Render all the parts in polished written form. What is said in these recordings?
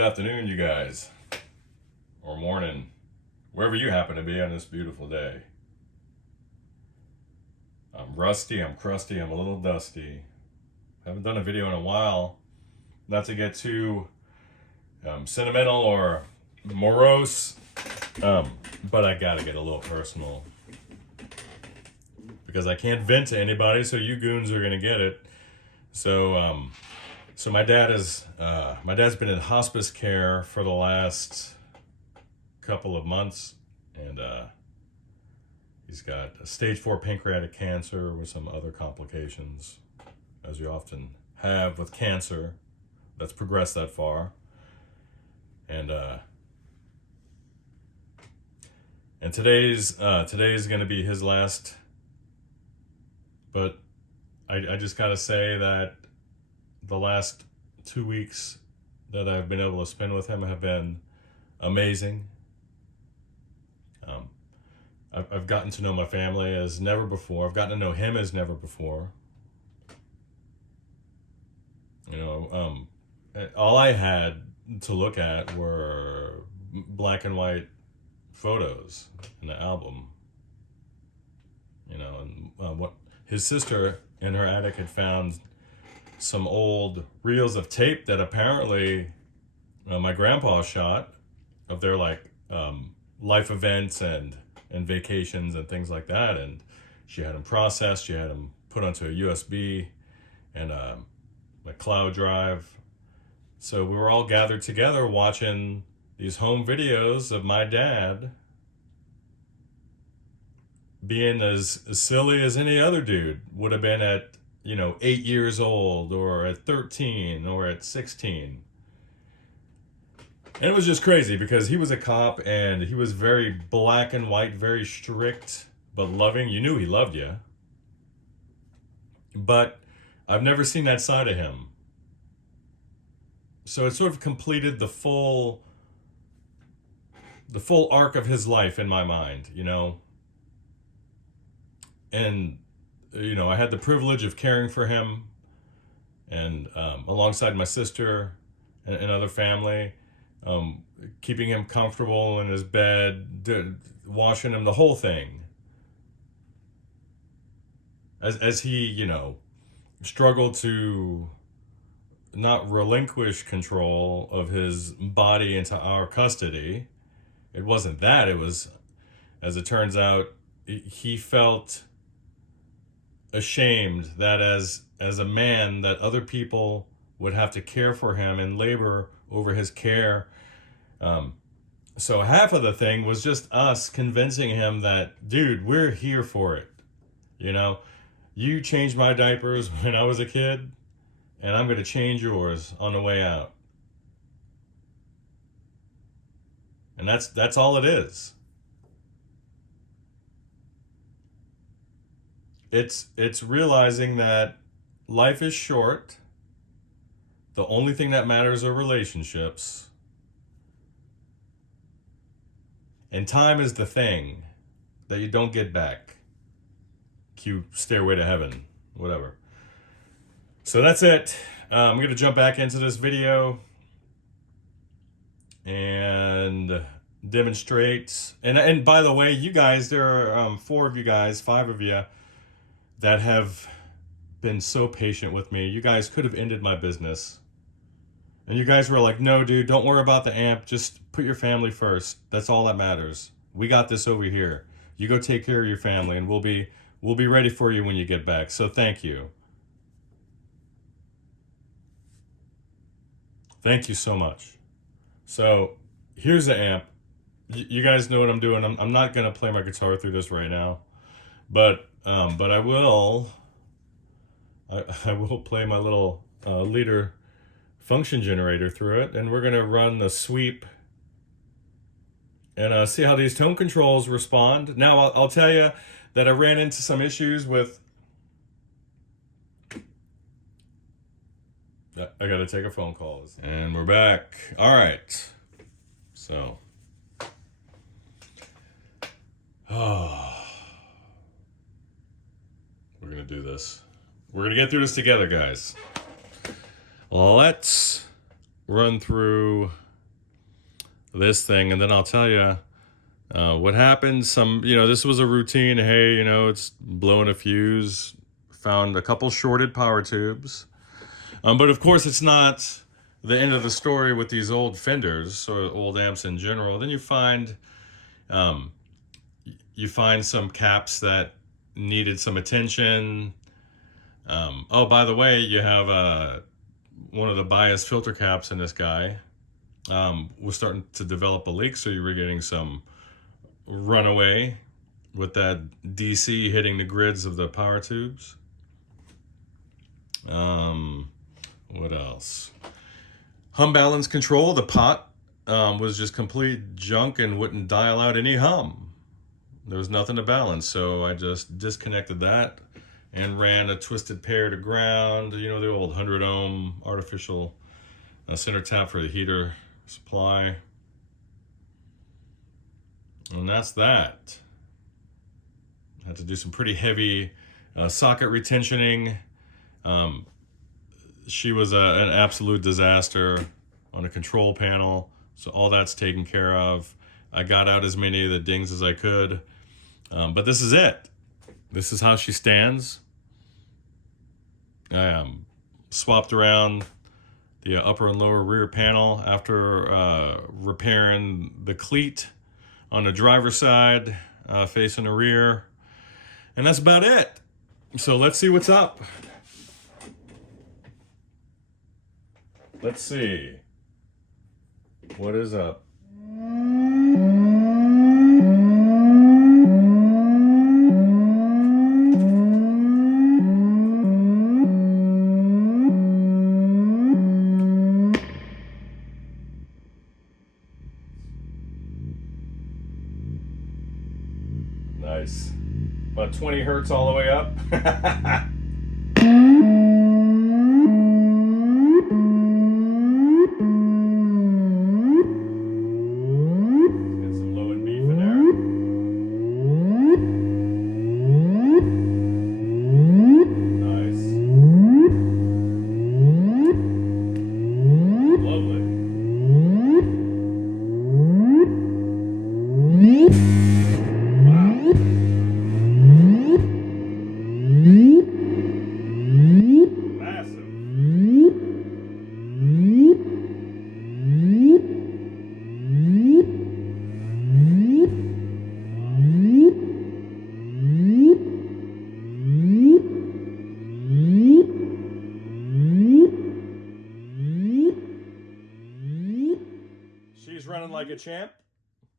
Good afternoon, you guys. Or morning. Wherever you happen to be on this beautiful day. I'm rusty, I'm crusty, I'm a little dusty. Haven't done a video in a while. Not to get too sentimental or morose, but I gotta get a little personal. Because I can't vent to anybody, so you goons are gonna get it. So my dad's been in hospice care for the last couple of months, and he's got a stage 4 pancreatic cancer with some other complications, as you often have with cancer that's progressed that far. And today's gonna be his last, but I just gotta say that the last 2 weeks that I've been able to spend with him have been amazing. I've gotten to know my family as never before. I've gotten to know him as never before. You know, all I had to look at were black and white photos in the album. You know, and what his sister in her attic had found some old reels of tape that apparently my grandpa shot of their life events and vacations and things like that, and she had them processed, she had them put onto a USB and a cloud drive. So we were all gathered together watching these home videos of my dad being as silly as any other dude would have been at 8 years old, or at 13, or at 16. And it was just crazy because he was a cop and he was very black and white, very strict, but loving. You knew he loved you. But I've never seen that side of him. So it sort of completed the full arc of his life in my mind, And I had the privilege of caring for him, and alongside my sister and other family, keeping him comfortable in his bed, washing him, the whole thing. As he, struggled to not relinquish control of his body into our custody. It wasn't that. It was, as it turns out, he felt ashamed that as a man that other people would have to care for him and labor over his care. So half of the thing was just us convincing him that, dude, we're here for it. You changed my diapers when I was a kid, and I'm going to change yours on the way out. And that's all it is. It's realizing that life is short. The only thing that matters are relationships. And time is the thing that you don't get back. Cue Stairway to Heaven, whatever. So that's it. I'm going to jump back into this video and demonstrate. And by the way, you guys, there are 4 of you guys, 5 of you, that have been so patient with me. You guys could have ended my business. And you guys were like, no, dude, don't worry about the amp. Just put your family first. That's all that matters. We got this over here. You go take care of your family, and we'll be ready for you when you get back. So thank you. Thank you so much. So here's the amp. You guys know what I'm doing. I'm not going to play my guitar through this right now. But I will play my little leader function generator through it, and we're going to run the sweep and see how these tone controls respond. Now, I'll tell you that I ran into some issues with... I got to take a phone call. And we're back. All right. So... we're going to do this. We're going to get through this together, guys. Let's run through this thing, and then I'll tell you what happened. This was a routine. Hey, it's blowing a fuse. Found a couple shorted power tubes. But of course, it's not the end of the story with these old fenders or old amps in general. Then you find some caps that needed some attention. Oh, by the way, you have one of the bias filter caps in this guy was starting to develop a leak, so you were getting some runaway with that DC hitting the grids of the power tubes. What else? Hum balance control. The pot was just complete junk and wouldn't dial out any hum. There was nothing to balance, so I just disconnected that and ran a twisted pair to ground. The old 100 ohm artificial center tap for the heater supply. And that's that. Had to do some pretty heavy socket retensioning. She was an absolute disaster on a control panel, so all that's taken care of. I got out as many of the dings as I could, but this is it. This is how she stands. I swapped around the upper and lower rear panel after repairing the cleat on the driver's side facing the rear, and that's about it. So let's see what's up. Let's see. What is up? Nice. About 20 hertz all the way up. She's running like a champ.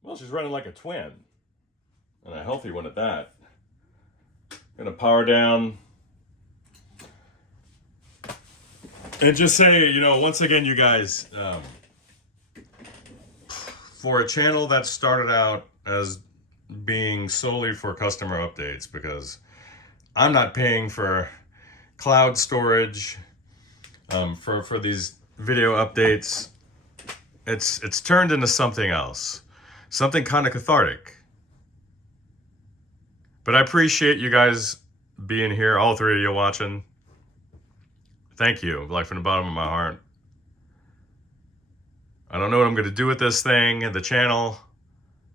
Well, she's running like a twin. And a healthy one at that. Gonna power down. And just say, once again, you guys, for a channel that started out as being solely for customer updates, because I'm not paying for cloud storage, for these video updates. It's turned into something else, something kind of cathartic. But I appreciate you guys being here, all three of you watching. Thank you, like from the bottom of my heart. I don't know what I'm going to do with this thing, the channel,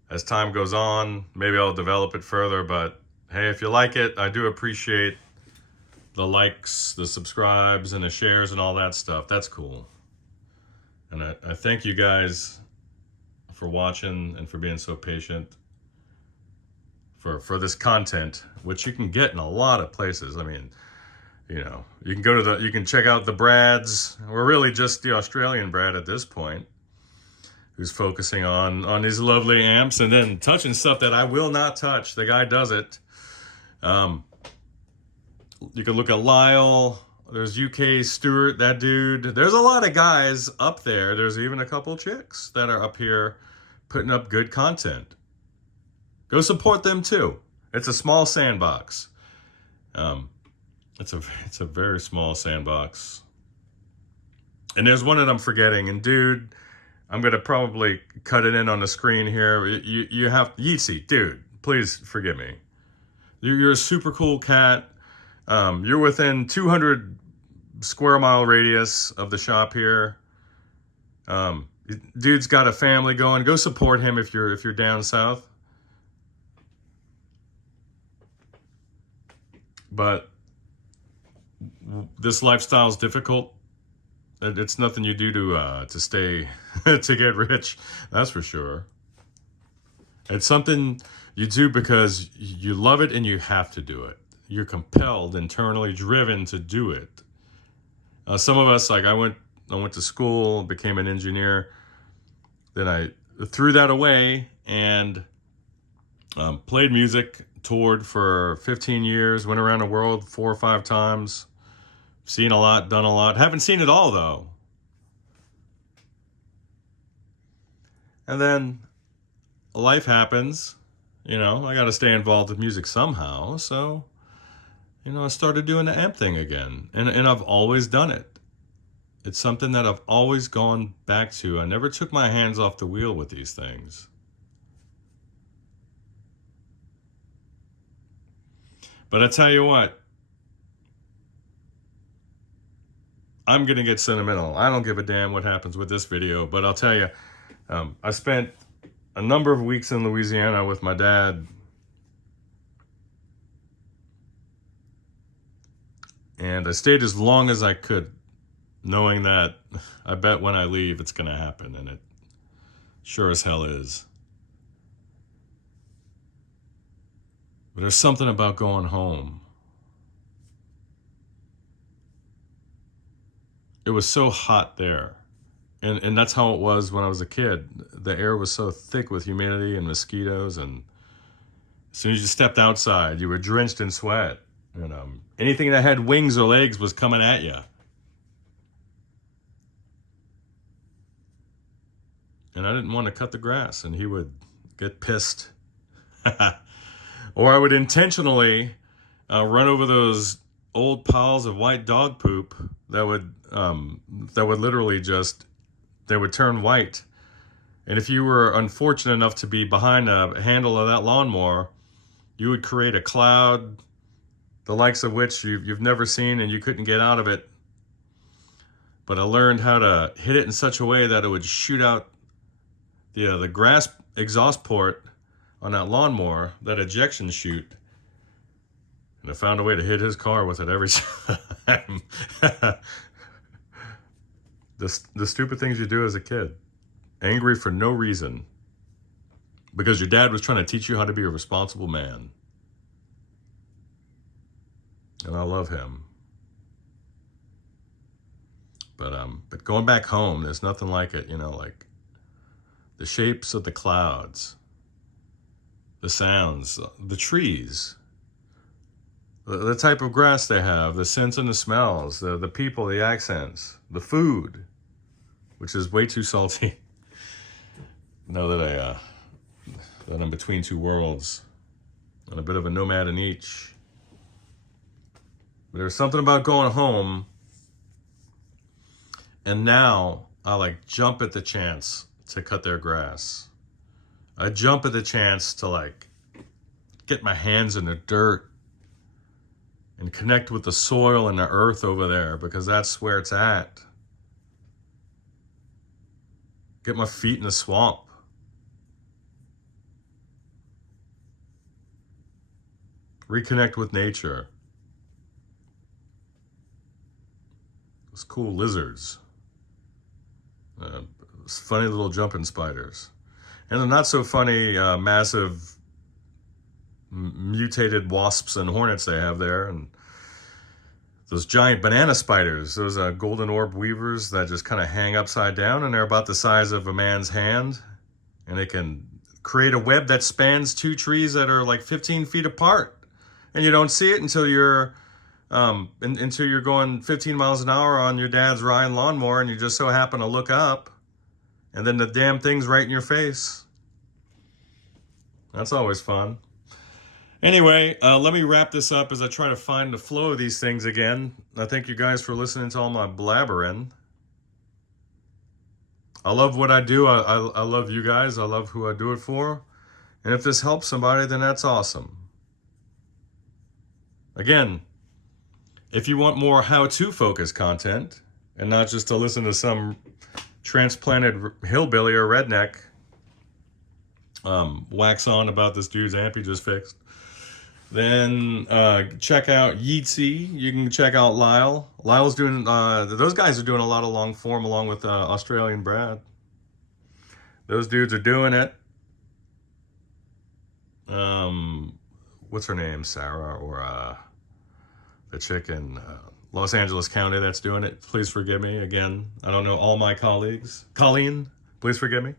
as time goes on. Maybe I'll develop it further, but hey, if you like it, I do appreciate the likes, the subscribes, and the shares and all that stuff. That's cool. And I thank you guys for watching and for being so patient for this content, which you can get in a lot of places. I mean, you can go to you can check out the Brads. We're really just the Australian Brad at this point, who's focusing on these lovely amps and then touching stuff that I will not touch. The guy does it. You can look at Lyle. There's UK Stewart, that dude. There's a lot of guys up there. There's even a couple chicks that are up here putting up good content. Go support them too. It's a small sandbox. It's a very small sandbox. And there's one that I'm forgetting. And dude, I'm gonna probably cut it in on the screen here. You have Yeezy, dude. Please forgive me. You're a super cool cat. You're within 200 square mile radius of the shop here. Dude's got a family going. Go support him if you're down south. But this lifestyle is difficult. It's nothing you do to stay to get rich. That's for sure. It's something you do because you love it and you have to do it. You're compelled, internally driven to do it. Some of us, like I went to school, became an engineer. Then I threw that away and played music, toured for 15 years, went around the world 4 or 5 times, seen a lot, done a lot. Haven't seen it all though. And then life happens, you know, I got to stay involved with music somehow. So, you know, I started doing the amp thing again, and I've always done it. It's something that I've always gone back to. I never took my hands off the wheel with these things. But I tell you what, I'm going to get sentimental. I don't give a damn what happens with this video, but I'll tell you, I spent a number of weeks in Louisiana with my dad. And I stayed as long as I could, knowing that I bet when I leave it's going to happen, and it sure as hell is. But there's something about going home. It was so hot there. And that's how it was when I was a kid. The air was so thick with humidity and mosquitoes, and as soon as you stepped outside, you were drenched in sweat. And anything that had wings or legs was coming at you. And I didn't want to cut the grass, and he would get pissed. Or I would intentionally run over those old piles of white dog poop that would literally just, they would turn white. And if you were unfortunate enough to be behind a handle of that lawnmower, you would create a cloud, the likes of which you've never seen, and you couldn't get out of it. But I learned how to hit it in such a way that it would shoot out the grass exhaust port on that lawnmower, that ejection chute. And I found a way to hit his car with it every time. The stupid things you do as a kid. Angry for no reason. Because your dad was trying to teach you how to be a responsible man. And I love him. But going back home, there's nothing like it, you know, like the shapes of the clouds, the sounds, the trees, the type of grass they have, the scents and the smells, the people, the accents, the food, which is way too salty. Now that I'm between two worlds and a bit of a nomad in each. But there's something about going home, and now I like jump at the chance to cut their grass. I jump at the chance to like get my hands in the dirt and connect with the soil and the earth over there, because that's where it's at. Get my feet in the swamp. Reconnect with nature. Those cool lizards. Funny little jumping spiders. And the not so funny massive mutated wasps and hornets they have there. And those giant banana spiders, those golden orb weavers that just kind of hang upside down, and they're about the size of a man's hand. And they can create a web that spans 2 trees that are like 15 feet apart. And you don't see it until you're going 15 miles an hour on your dad's Ryan lawnmower, and you just so happen to look up, and then the damn thing's right in your face. That's always fun. Anyway, let me wrap this up as I try to find the flow of these things again. I thank you guys for listening to all my blabbering. I love what I do. I love you guys. I love who I do it for. And if this helps somebody, then that's awesome. Again, if you want more how-to focused content and not just to listen to some transplanted hillbilly or redneck wax on about this dude's amp he just fixed. Then check out Yeatsy. You can check out Lyle. Lyle's doing, those guys are doing a lot of long form along with Australian Brad. Those dudes are doing it. What's her name? Sarah, or the chick in Los Angeles County that's doing it. Please forgive me. Again, I don't know all my colleagues. Colleen, please forgive me.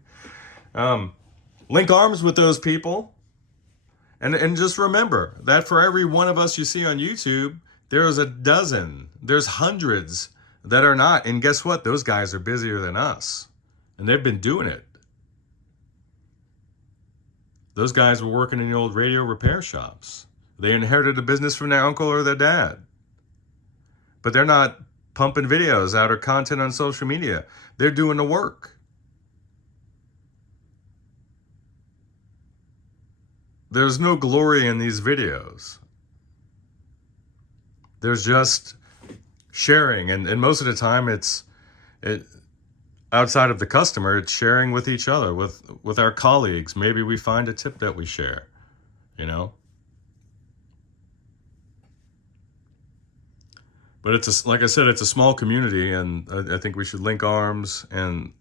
Link arms with those people. And just remember that for every one of us you see on YouTube, there's a dozen, there's hundreds that are not. And guess what? Those guys are busier than us. And they've been doing it. Those guys were working in the old radio repair shops. They inherited a business from their uncle or their dad. But they're not pumping videos out or content on social media. They're doing the work. There's no glory in these videos. There's just sharing. And most of the time outside of the customer, it's sharing with each other, with our colleagues. Maybe we find a tip that we share, you know? But it's like I said, it's a small community, and I think we should link arms. And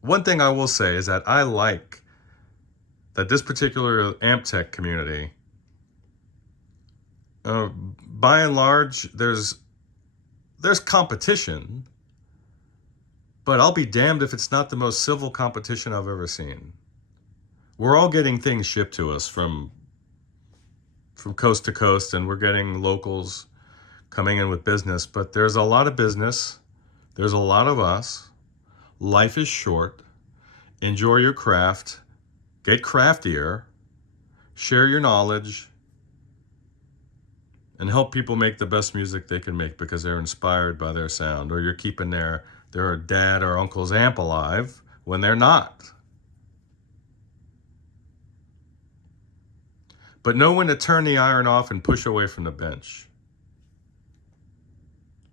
one thing I will say is that I like that this particular amp tech community, by and large, there's competition, but I'll be damned if it's not the most civil competition I've ever seen. We're all getting things shipped to us from coast to coast, and we're getting locals coming in with business, but there's a lot of business. There's a lot of us. Life is short. Enjoy your craft. Get craftier. Share your knowledge. And help people make the best music they can make because they're inspired by their sound, or you're keeping their dad or uncle's amp alive when they're not. But know when to turn the iron off and push away from the bench.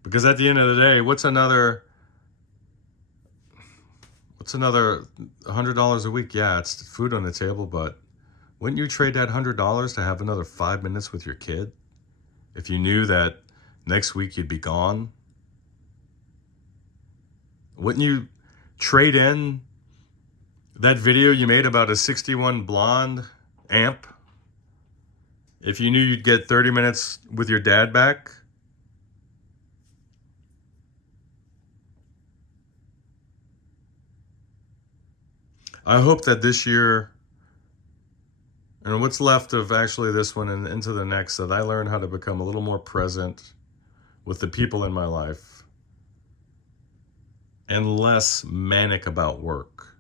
Because at the end of the day, what's another $100 a week? Yeah, it's food on the table, but wouldn't you trade that $100 to have another 5 minutes with your kid if you knew that next week you'd be gone? Wouldn't you trade in that video you made about a 61 blonde amp if you knew you'd get 30 minutes with your dad back? I hope that this year, and what's left of actually this one and into the next, that I learn how to become a little more present with the people in my life and less manic about work.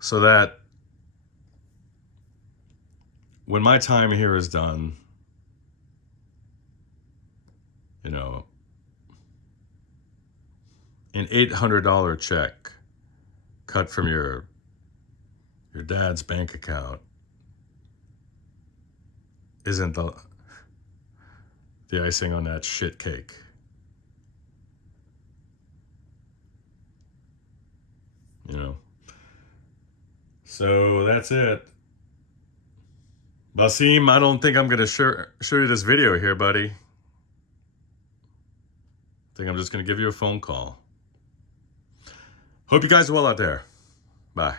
So that when my time here is done, you know, an $800 check cut from your dad's bank account isn't the icing on that shit cake. You know. So that's it. Basim, I don't think I'm going to show you this video here, buddy. I think I'm just going to give you a phone call. Hope you guys are well out there. Bye.